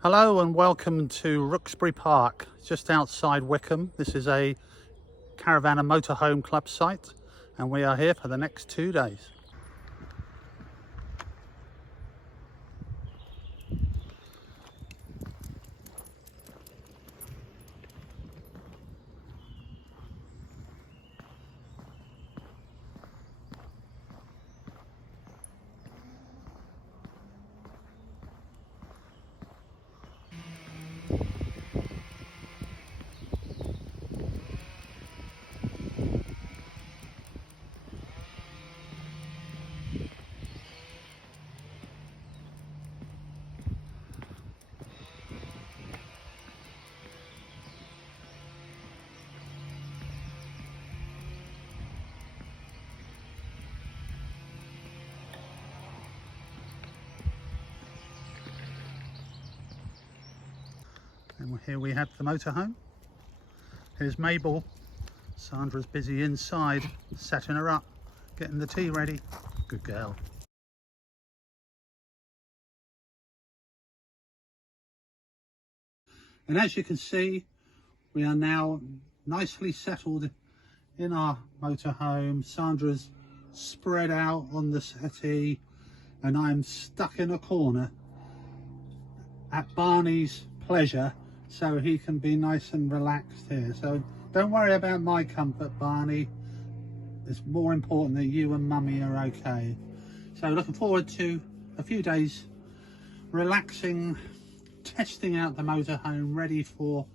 Hello and welcome to Rookesbury Park, just outside Wickham. This is a caravan and motorhome club site and we are here for the next 2 days. And here we have the motorhome. Here's Mabel. Sandra's busy inside, setting her up, getting the tea ready. Good girl. And as you can see, we are now nicely settled in our motorhome. Sandra's spread out on the settee and I'm stuck in a corner at Barney's pleasure, so he can be nice and relaxed here. So don't worry about my comfort, Barney. It's more important that you and Mummy are okay. So looking forward to a few days relaxing, testing out the motorhome, ready for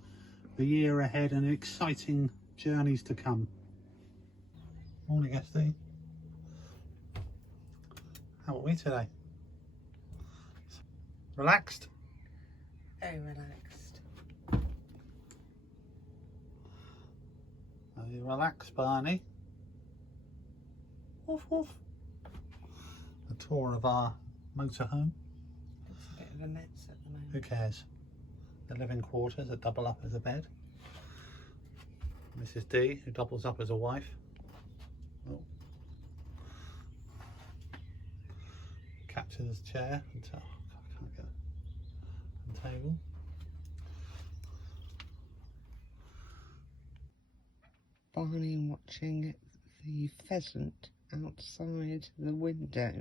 the year ahead and exciting journeys to come. Morning, Esty. How are we today? Relaxed? Very relaxed. Are you relaxed, Barney? Woof woof. A tour of our motorhome. It's a bit of a mess at the moment. Who cares? The living quarters that double up as a bed. Mrs. D, who doubles up as a wife. Oh. Captain's chair. I can't get a table. Barney watching the pheasant outside the window.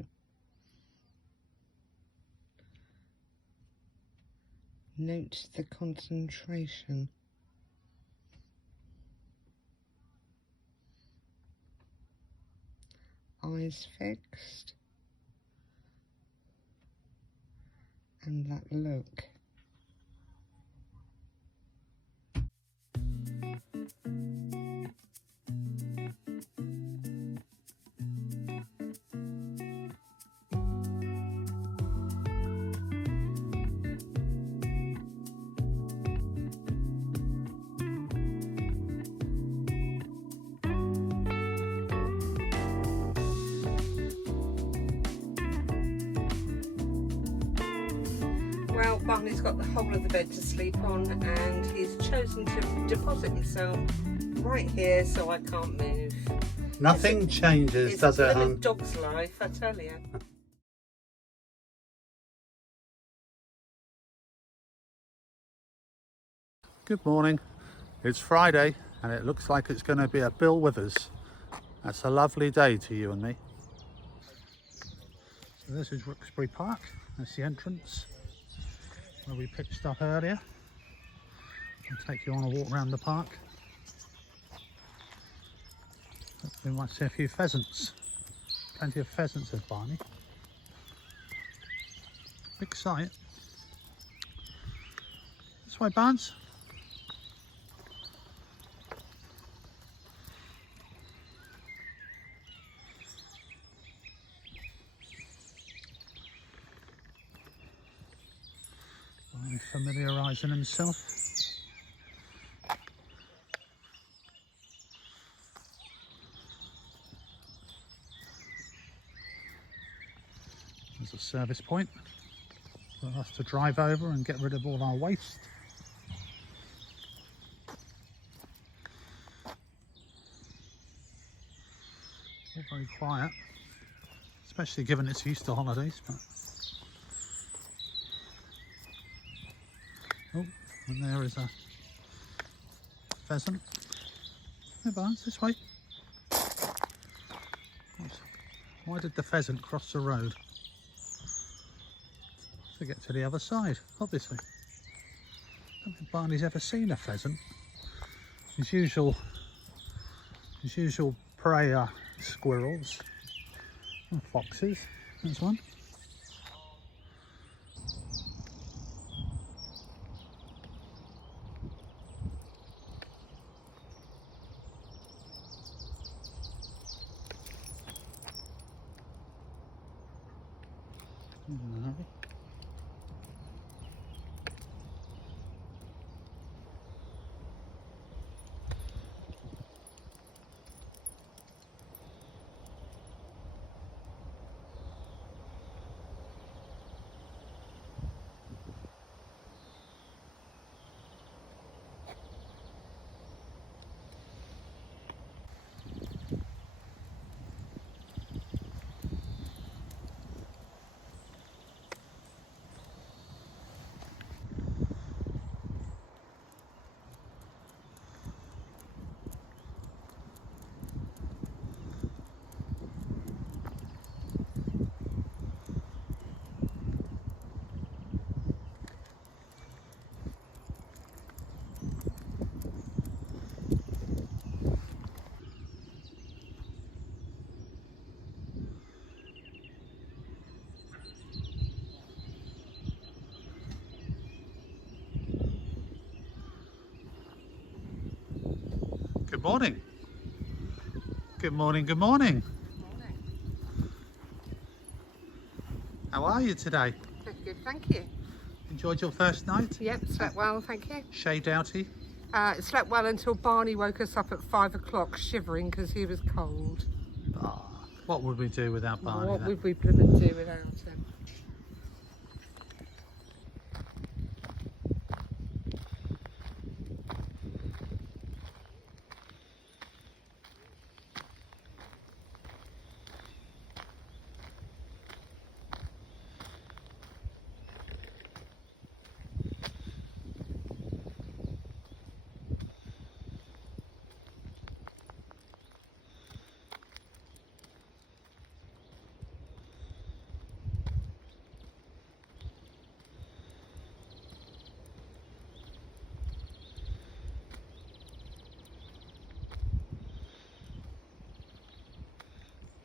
Note the concentration. Eyes fixed. And that look. Well, Barney's got the whole of the bed to sleep on and he's chosen to deposit himself right here so I can't move. Nothing changes, does it, It's a hon? dog's life, I tell you. Good morning. It's Friday and it looks like it's going to be a Bill Withers. That's a lovely day to you and me. So this is Rookesbury Park. That's the entrance where we pitched up earlier. I'll take you on a walk around the park. We might see a few pheasants. Plenty of pheasants, says Barney. Big sight. This way, Barnes. Barney familiarising himself. There's a service point for us to drive over and get rid of all our waste. All very quiet, especially given it's Easter holidays. But Oh, and there is a pheasant. Hey Barnes, this way. Why did the pheasant cross the road? To get to the other side, obviously. I don't think Barney's ever seen a pheasant. His usual prey are squirrels and foxes. There's one. Good morning. Good morning, good morning. Morning. How are you today? Good, thank you. Enjoyed your first night? Yep, slept well, thank you. Shaved outy? Slept well until Barney woke us up at 5 o'clock shivering because he was cold. Ah, what would we do without Barney What then? would we blooming do without him?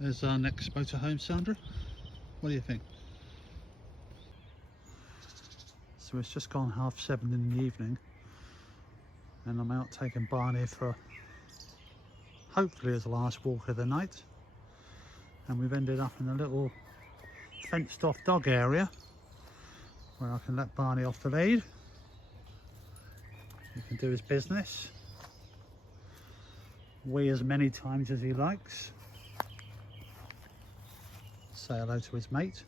There's our next motorhome, Sandra. What do you think? So it's just gone 7:30 in the evening and I'm out taking Barney for hopefully his last walk of the night, and we've ended up in a little fenced off dog area where I can let Barney off the lead. He can do his business, wee as many times as he likes, say hello to his mate.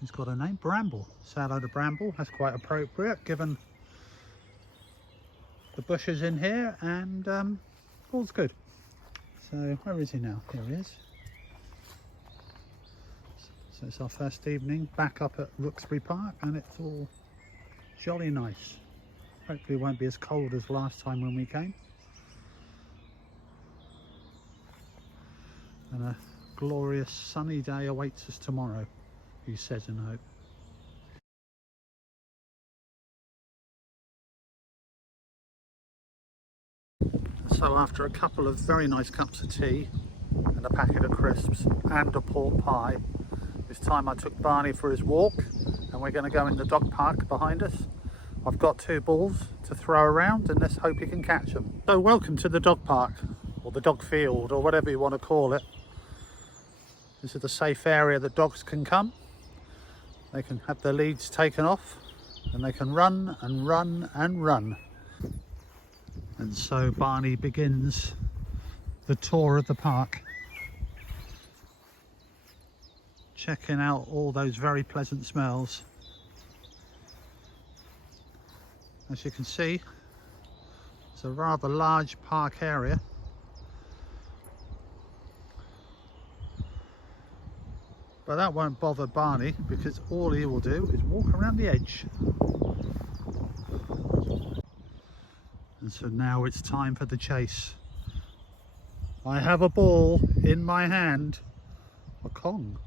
He's got a name, Bramble. Say hello to Bramble, that's quite appropriate given the bushes in here, and all's good. So where is he now? Here he is. So it's our first evening back up at Rookesbury Park and it's all jolly nice. Hopefully it won't be as cold as last time when we came. And a glorious sunny day awaits us tomorrow, he says in hope. So after a couple of very nice cups of tea and a packet of crisps and a pork pie, it's time I took Barney for his walk, and we're going to go in the dog park behind us. I've got 2 balls to throw around and let's hope he can catch them. So welcome to the dog park, or the dog field, or whatever you want to call it. This is the safe area that dogs can come. They can have their leads taken off and they can run and run and run. And so Barney begins the tour of the park, checking out all those very pleasant smells. As you can see, it's a rather large park area. But that won't bother Barney because all he will do is walk around the edge. And so now it's time for the chase. I have a ball in my hand, a Kong,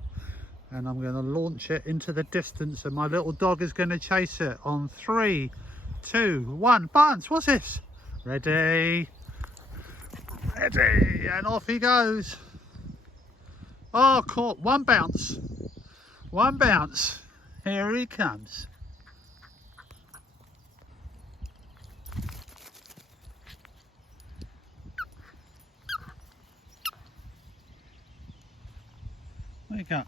and I'm going to launch it into the distance, and my little dog is going to chase it on 3, 2, 1. Barnes, what's this? Ready, ready, and off he goes. Oh, caught. One bounce. One bounce. Here he comes. What you got?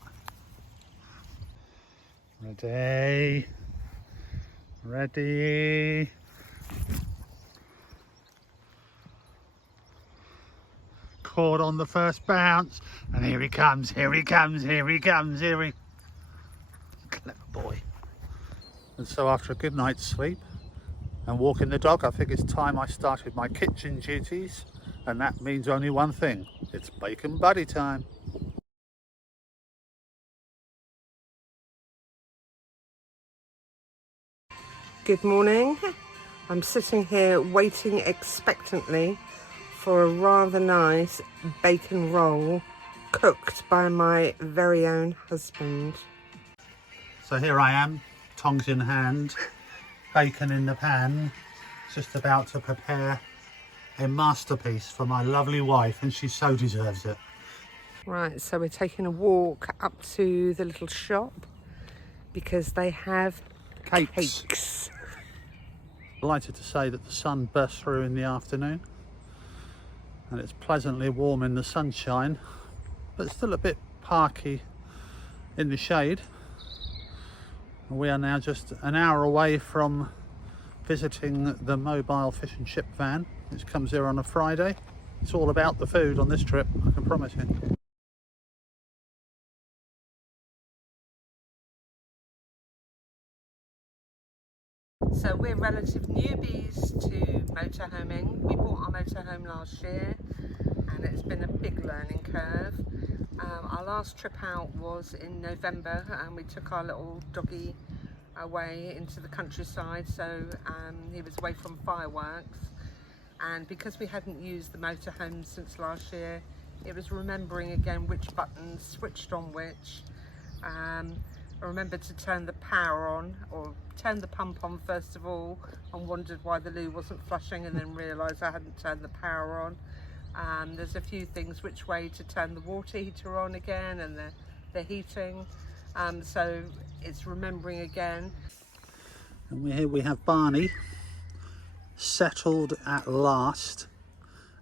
Ready. Ready. Caught on the first bounce, and here he comes, here he comes, here he comes, here he... Clever boy. And so after a good night's sleep and walking the dog, I think it's time I started my kitchen duties, and that means only one thing. It's bacon buddy time. Good morning. I'm sitting here waiting expectantly for a rather nice bacon roll cooked by my very own husband. So here I am, tongs in hand, bacon in the pan, just about to prepare a masterpiece for my lovely wife, and she so deserves it. Right, so we're taking a walk up to the little shop because they have cakes. Delighted to say that the sun burst through in the afternoon, and it's pleasantly warm in the sunshine, but still a bit parky in the shade. We are now just an hour away from visiting the mobile fish and chip van, which comes here on a Friday. It's all about the food on this trip, I can promise you. So we're relative newbies to motorhoming. We bought our motorhome last year and it's been a big learning curve. Our last trip out was in November and we took our little doggy away into the countryside, so he was away from fireworks, and because we hadn't used the motorhome since last year, it was remembering again which buttons switched on which. I remembered to turn the power on, or turn the pump on first of all, and wondered why the loo wasn't flushing, and then realised I hadn't turned the power on. There's a few things, which way to turn the water heater on again, and the heating. So it's remembering again. And here we have Barney, settled at last,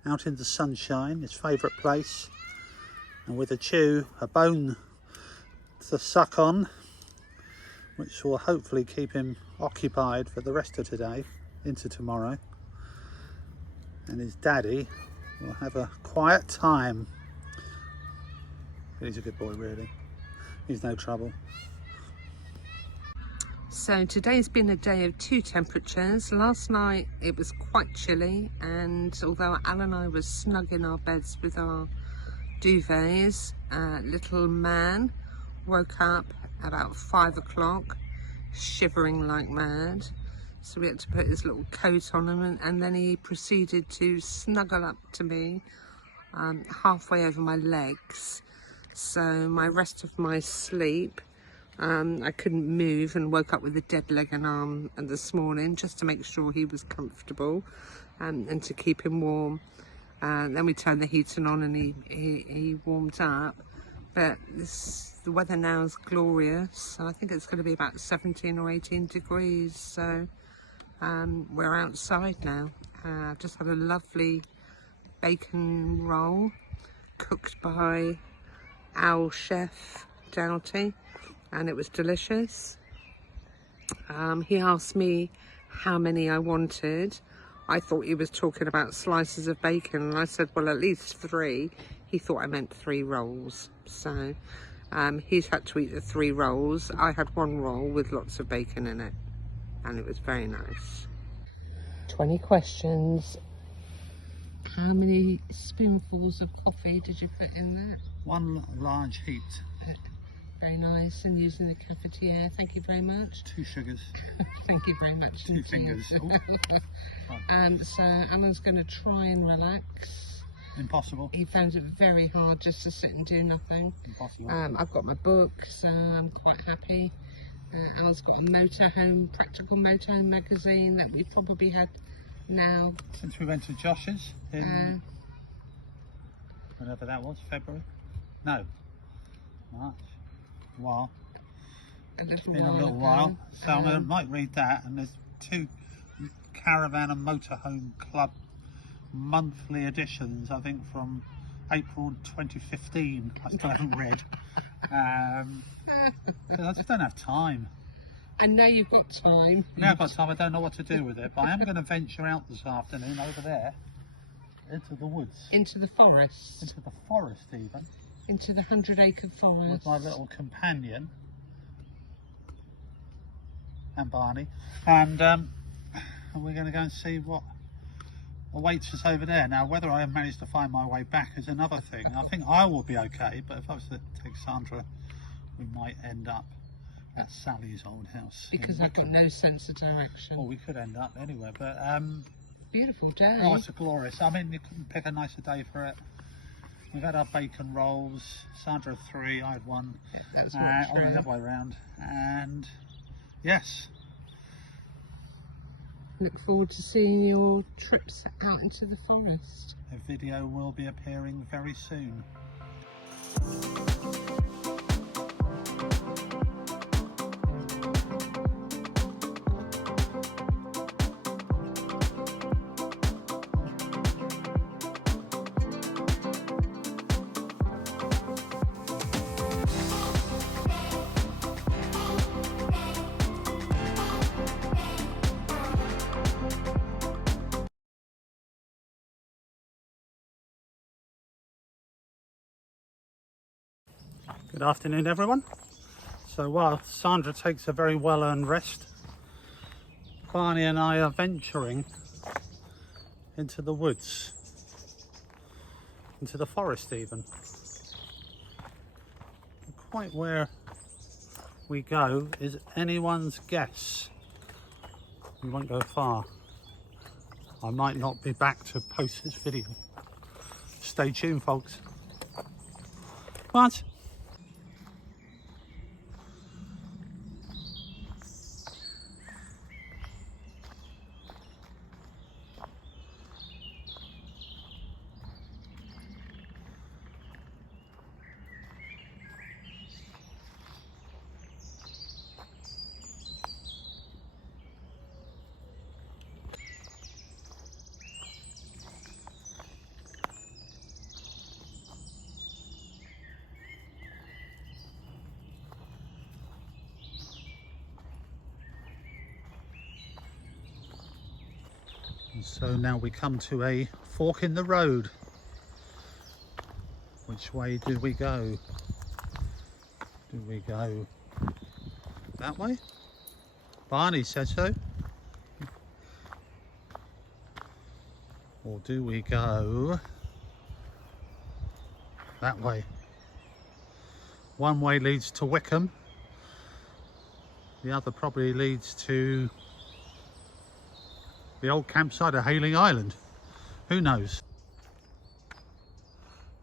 out in the sunshine, his favourite place, and with a chew, a bone to suck on, which will hopefully keep him occupied for the rest of today into tomorrow. And his daddy will have a quiet time. But he's a good boy, really. He's no trouble. So today's been a day of two temperatures. Last night it was quite chilly, and although Al and I were snug in our beds with our duvets, little man woke up about 5 o'clock shivering like mad, so we had to put his little coat on him, and then he proceeded to snuggle up to me halfway over my legs. So my rest of my sleep, I couldn't move and woke up with a dead leg and arm this morning, just to make sure he was comfortable and to keep him warm. Then we turned the heating on and he warmed up. But the weather now is glorious. I think it's going to be about 17 or 18 degrees. So we're outside now. I've just had a lovely bacon roll cooked by our chef Doughty, and it was delicious. He asked me how many I wanted. I thought he was talking about slices of bacon, and I said, well, at least 3. He thought I meant 3 rolls. So he's had to eat the 3 rolls. I had 1 roll with lots of bacon in it, and it was very nice. 20 questions. How many spoonfuls of coffee did you put in there? 1 large heaped Very nice, and using the cafetiere. Thank you very much. 2 sugars. Thank you very much. 2 fingers. So Alan's going to try and relax. Impossible. He found it very hard just to sit and do nothing. Impossible. I've got my book, so I'm quite happy. Alan's got a motorhome, practical motorhome magazine that we've probably had now Since we went to Josh's in whenever that was, February? No, March. Well, a little been while a little ago. while. So I might read that. And there's 2 Caravan and Motorhome Club monthly editions, I think, from April 2015. I still haven't read. I just don't have time. And now you've got time. Now I've got time, I don't know what to do with it, but I am going to venture out this afternoon over there into the woods. Into the forest. Into the forest even. Into the 100-acre forest. With my little companion and Barney. And we're going to go and see what awaits us over there. Now, whether I manage to find my way back is another thing. I think I will be okay, but if I was to take Sandra, we might end up at Sally's old house. Because I've got no sense of direction. Well, we could end up anywhere, but beautiful day. oh, it's a glorious. I mean, you couldn't pick a nicer day for it. We've had our bacon rolls. Sandra had 3, I had 1. That's Oh, no, the other way around. And yes, look forward to seeing your trips out into the forest. a video will be appearing very soon. Good afternoon, everyone. So while Sandra takes a very well-earned rest, Barney and I are venturing into the woods, into the forest even. Quite where we go is anyone's guess. We won't go far. I might not be back to post this video. Stay tuned, folks. What? And so now we come to a fork in the road. Which way do we go? Do we go that way? Barney says so. Or do we go that way? One way leads to Wickham. The other probably leads to the old campsite at Hayling Island. Who knows?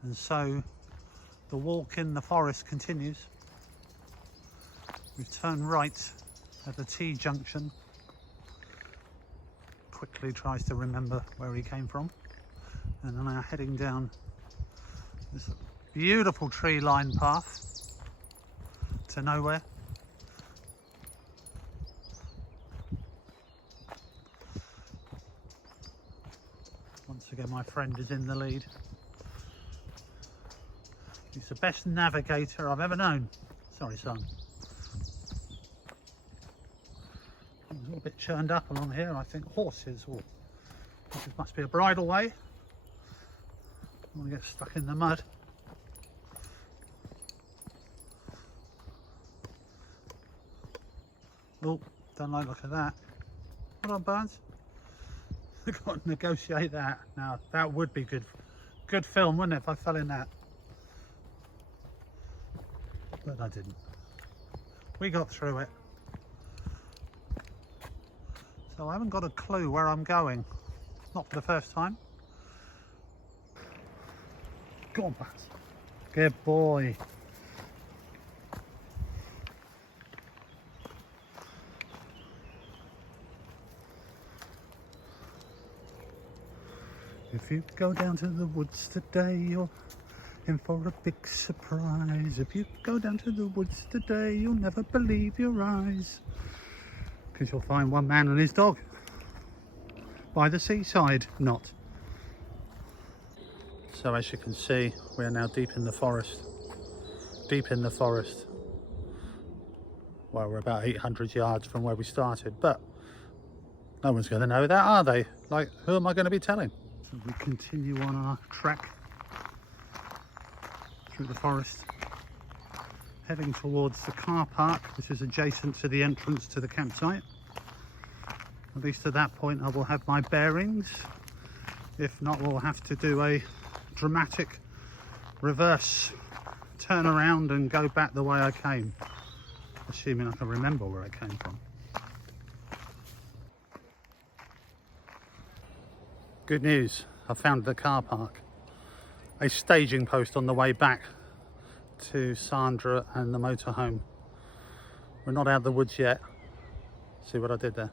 And so the walk in the forest continues. We've turned right at the T-junction. Quickly tries to remember where he came from. And then are heading down this beautiful tree-lined path to nowhere. Once again, my friend is in the lead. He's the best navigator I've ever known. Sorry, son. I'm a little bit churned up along here. I think horses, or this must be a bridleway. I don't want to get stuck in the mud. Oh, don't like the look of that. Hold on, Barnes. I've got to negotiate that. Now, that would be good film, wouldn't it, if I fell in that? But I didn't. We got through it. So I haven't got a clue where I'm going. Not for the first time. Go on, Baz. Good boy. If you go down to the woods today, you're in for a big surprise. If you go down to the woods today, you'll never believe your eyes. Because you'll find one man and his dog by the seaside. Not. So as you can see, we are now deep in the forest. Deep in the forest. Well, we're about 800 yards from where we started, but no one's going to know that, are they? Like, who am I going to be telling? So we continue on our trek through the forest, heading towards the car park, which is adjacent to the entrance to the campsite. At least at that point I will have my bearings. If not, we'll have to do a dramatic reverse turn around and go back the way I came, assuming I can remember where I came from. Good news, I found the car park. A staging post on the way back to Sandra and the motorhome. We're not out of the woods yet. See what I did there?